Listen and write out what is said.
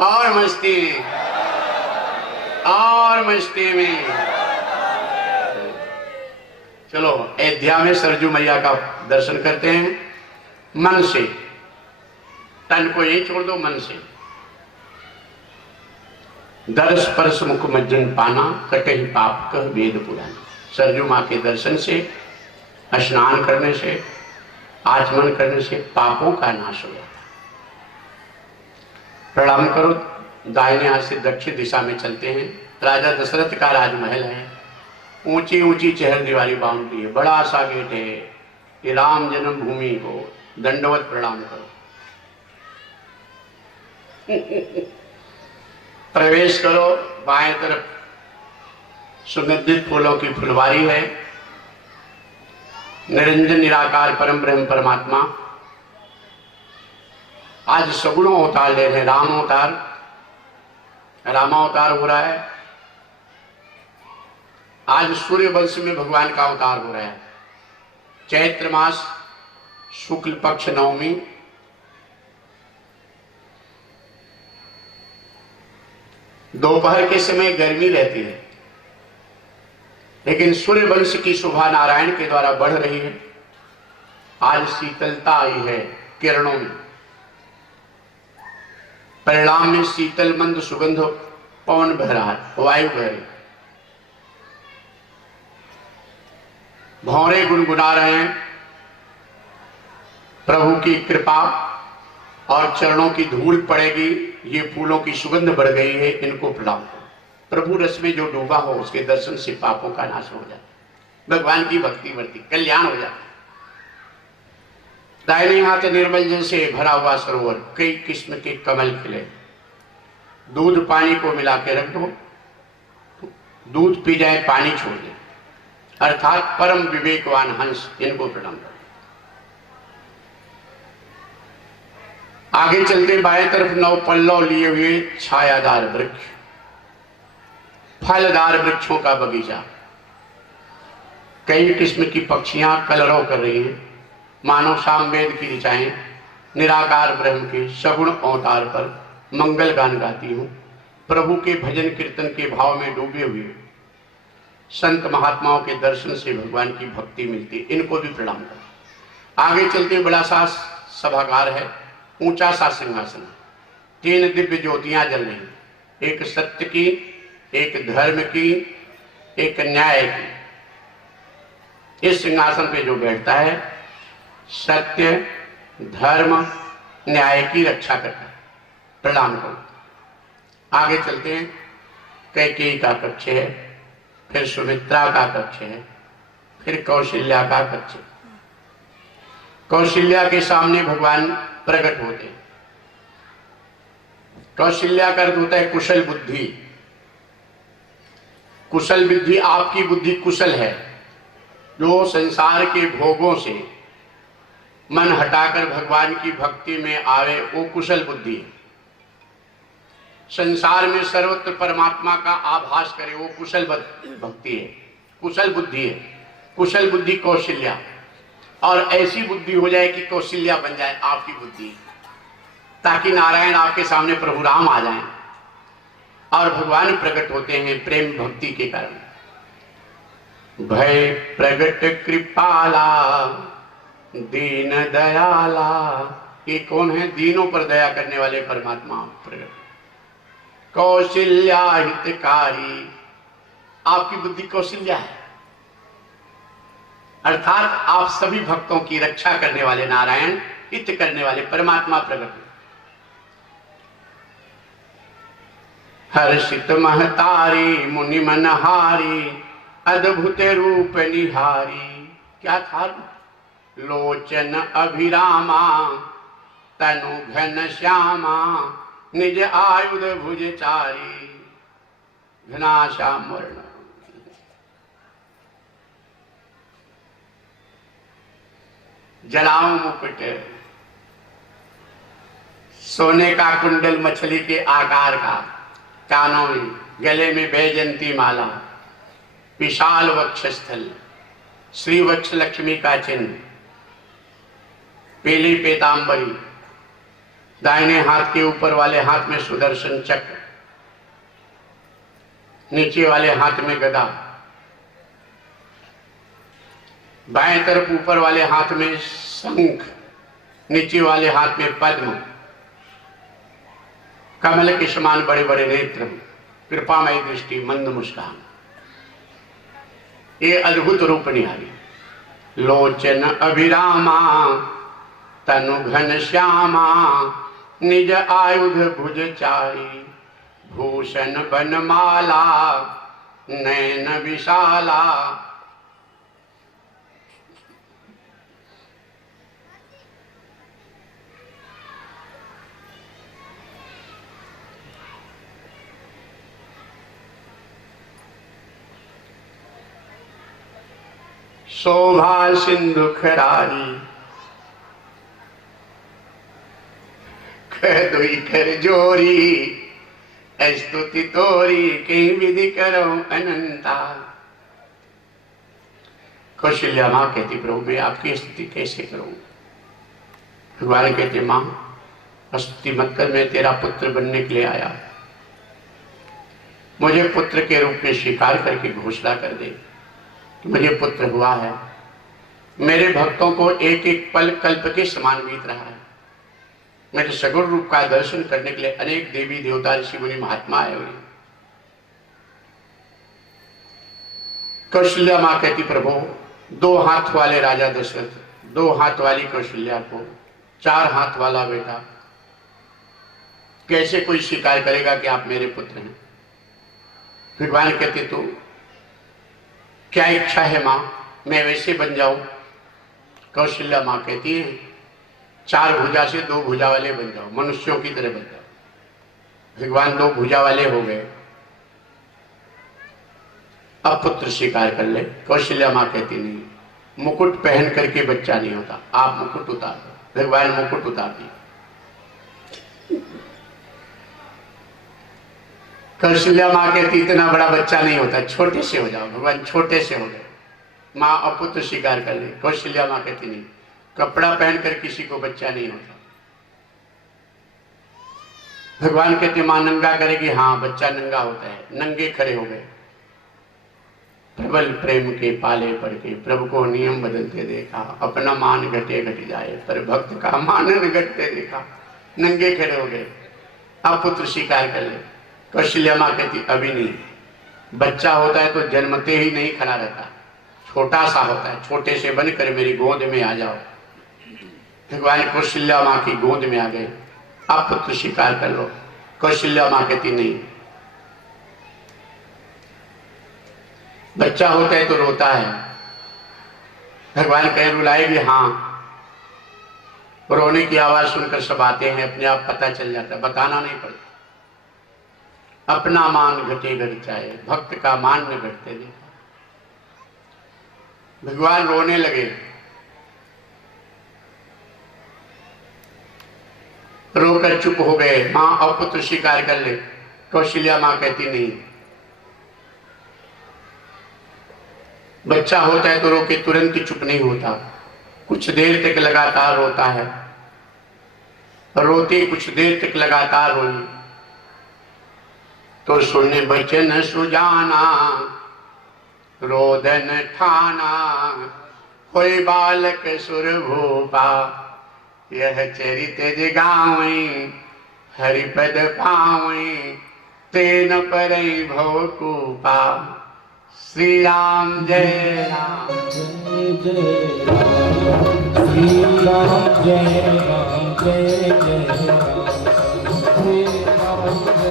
और मस्ती में, और मस्ती में। चलो अयोध्या में सरजू मैया का दर्शन करते हैं मन से। तन को यही छोड़ दो, मन से। दर्श परस मुख मज्जन पाना, कटहि पाप कह वेद पुराना। सरजू माँ के दर्शन से, स्नान करने से, आचमन करने से पापों का नाश हो जाता है। प्रणाम करो। दाहिने हाथ से दक्षिण दिशा में चलते हैं। राजा दशरथ का राजमहल है। ऊंची ऊंची चहर दीवारी बाउंड्री है, बड़ा सा गेट है। ये राम जन्मभूमि को दंडवत प्रणाम करो। प्रवेश करो। बाएं तरफ सुगंधित फूलों की फुलवारी है। निरंजन निराकार परम ब्रह्म परमात्मा आज सगुणों अवतार ले रहे हैं। राम अवतार, रामावतार हो रहा है। आज सूर्य वंश में भगवान का अवतार हो रहा है। चैत्र मास शुक्ल पक्ष नवमी, दोपहर के समय गर्मी रहती है, लेकिन सूर्य वंश की शोभा नारायण के द्वारा बढ़ रही है। आज शीतलता आई है किरणों में। परिणाम में शीतल मंद सुगंध पवन बह रहा है, वायु बह रही, भौरे गुनगुना रहे हैं। प्रभु की कृपा और चरणों की धूल पड़ेगी। ये फूलों की सुगंध बढ़ गई है, इनको प्रणाम करो। प्रभु रस में जो डूबा हो उसके दर्शन से पापों का नाश हो जाता है, भगवान की भक्ति बढ़ती, कल्याण हो जाता है। दाहिने हाथ निर्मल जल से भरा हुआ सरोवर, कई किस्म के कमल खिले। दूध पानी को मिला के रख दो, दूध पी जाए पानी छोड़ दे, अर्थात परम विवेकवान हंस, इनको प्रणाम करो। आगे चलते बाएं तरफ 9 पल्लव लिए हुए छायादार वृक्ष, फलदार वृक्षों का बगीचा। कई किस्म की पक्षियां कलरव कर रही हैं, मानो सामवेद की ऋचाएं निराकार ब्रह्म के सगुण अवतार पर मंगल गान गाती हूं। प्रभु के भजन कीर्तन के भाव में डूबे हुए संत महात्माओं के दर्शन से भगवान की भक्ति मिलती, इनको भी प्रणाम करो। आगे चलते बड़ा सा सभागार है, ऊंचा सा सिंहासन, 3 दिव्य ज्योतियां जल रही, एक सत्य की, एक धर्म की, एक न्याय की। इस सिंहासन पे जो बैठता है सत्य, धर्म, न्याय की रक्षा करता है, प्रणाम करो। आगे चलते हैं। कैकेयी का कक्ष है, फिर सुमित्रा का कक्ष है, फिर कौशल्या का कक्ष। कौशल्या के सामने भगवान प्रकट होते हैं। कौशल्या का अर्थ होता है कुशल बुद्धि। कुशल बुद्धि, आपकी बुद्धि कुशल है, जो संसार के भोगों से मन हटाकर भगवान की भक्ति में आवे, वो कुशल बुद्धि है। संसार में सर्वत्र परमात्मा का आभास करे, वो कुशल भक्ति है, कुशल बुद्धि है। कुशल बुद्धि कौशल्या, और ऐसी बुद्धि हो जाए कि कौशल्या बन जाए आपकी बुद्धि, ताकि नारायण आपके सामने प्रभु राम आ जाएं और भगवान प्रकट होते हैं प्रेम भक्ति के कारण। भय प्रगट कृपाला दीन दयाला, ये कौन है? दीनों पर दया करने वाले परमात्मा प्रगट। कौशल्या हितकारी, आपकी बुद्धि कौशल्या है, अर्थात आप सभी भक्तों की रक्षा करने वाले नारायण, हित करने वाले परमात्मा प्रकट। हर्षित महतारी मुनि मनहारी, अद्भुत रूप निहारी। क्या था? लोचन अभिरामा तनु घन श्यामा, निज आयुध भुज चारी, घनाश्याम वर्ण। जलाओ मुकुट, सोने का कुंडल मछली के आकार का, कानों में, गले में बैजंती माला, विशाल वक्षस्थल, श्री वक्ष लक्ष्मी का चिन्ह, पीली पीतांबरी, दाहिने हाथ के ऊपर वाले हाथ में सुदर्शन चक्र, नीचे वाले हाथ में गदा, बाएं तरफ ऊपर वाले हाथ में शंख, नीचे वाले हाथ में पद्म, कमल के समान बड़े बड़े नेत्र, कृपामय दृष्टि, मंद मुस्कान। ये अद्भुत रूप निहारी। लोचन अभिरामा तनु घन श्यामा, निज आयुध भुज चारी, भूषण बनमाला नयन विशाला। शोभा सिंधु खरारी, कह दुई कर जोरी, स्तुति तोरी कहीं विधि करो अनंता। कौशल्या मां कहती, प्रभु मैं आपकी स्तुति कैसे करूं? भगवान कहते, मां स्तुति मत कर, मैं तेरा पुत्र बनने के लिए आया। मुझे पुत्र के रूप में स्वीकार करके घोषणा कर दे कि मुझे पुत्र हुआ है। मेरे भक्तों को एक एक पल कल्प के समान बीत रहा है। मेरे सगुण रूप का दर्शन करने के लिए अनेक देवी देवता ऋषि मुनि महात्मा आए हुए। कौशल्या मां कहती, प्रभु दो हाथ वाले राजा दशरथ, दो हाथ वाली कौशल्या को चार हाथ वाला बेटा कैसे कोई स्वीकार करेगा कि आप मेरे पुत्र हैं? भगवान कहते, तो क्या इच्छा है मां, मैं वैसे बन जाऊं? कौशल्या मां कहती है, चार भुजा से दो भुजा वाले बन जाओ, मनुष्यों की तरह बन जाओ। भगवान दो भुजा वाले हो गए, अब पुत्र स्वीकार कर ले। कौशल्या मां कहती, नहीं, मुकुट पहन करके बच्चा नहीं होता, आप मुकुट उतार दो। भगवान मुकुट उतार दिया। कौशल्या मां कहती, इतना बड़ा बच्चा नहीं होता, छोटे से हो जाओ। भगवान छोटे से हो गए, मां अपुत्र स्वीकार कर ले। कौशल्या मां कहती, नहीं, कपड़ा पहनकर किसी को बच्चा नहीं होता। भगवान कहते, मां नंगा करेगी, हाँ बच्चा नंगा होता है। नंगे खड़े हो गए। प्रबल प्रेम के पाले पड़ के प्रभु को नियम बदलते देखा, अपना मान घटे घट जाए, पर भक्त का मान न घटते देखा। नंगे खड़े हो गए, अब पुत्र स्वीकार कर ले। कौशल्या मां कहती, अभी नहीं, बच्चा होता है तो जन्मते ही नहीं खड़ा रहता, छोटा सा होता है, छोटे से बनकर मेरी गोद में आ जाओ। भगवान कौशल्या मां की गोद में आ गए, आप पुत्र स्वीकार कर लो। कौशल्या मां कहती, नहीं, बच्चा होता है तो रोता है। भगवान कहे, रुलाएगी, हाँ। रोने की आवाज सुनकर सब आते हैं, अपने आप पता चल जाता है, बताना नहीं पड़ता। अपना मान घटे घट जाए, भक्त का मान न घटते देखा। भगवान रोने लगे। रोकर चुप हो गए। मां अपुत्र स्वीकार कर ले। कौशल्या मां कहती, नहीं, बच्चा होता है तो रो के तुरंत चुप नहीं होता, कुछ देर तक लगातार रोता है। रोते कुछ देर तक लगातार रोई तो सुन बचन सुजाना, रोदन ठाना, होय बालक सुर भूपा, यह चरित जगावई, हरिपद पावई, तेन परई भव कूपा। श्री राम जय राम, जय जय राम, श्री राम जय राम, जय जय राम।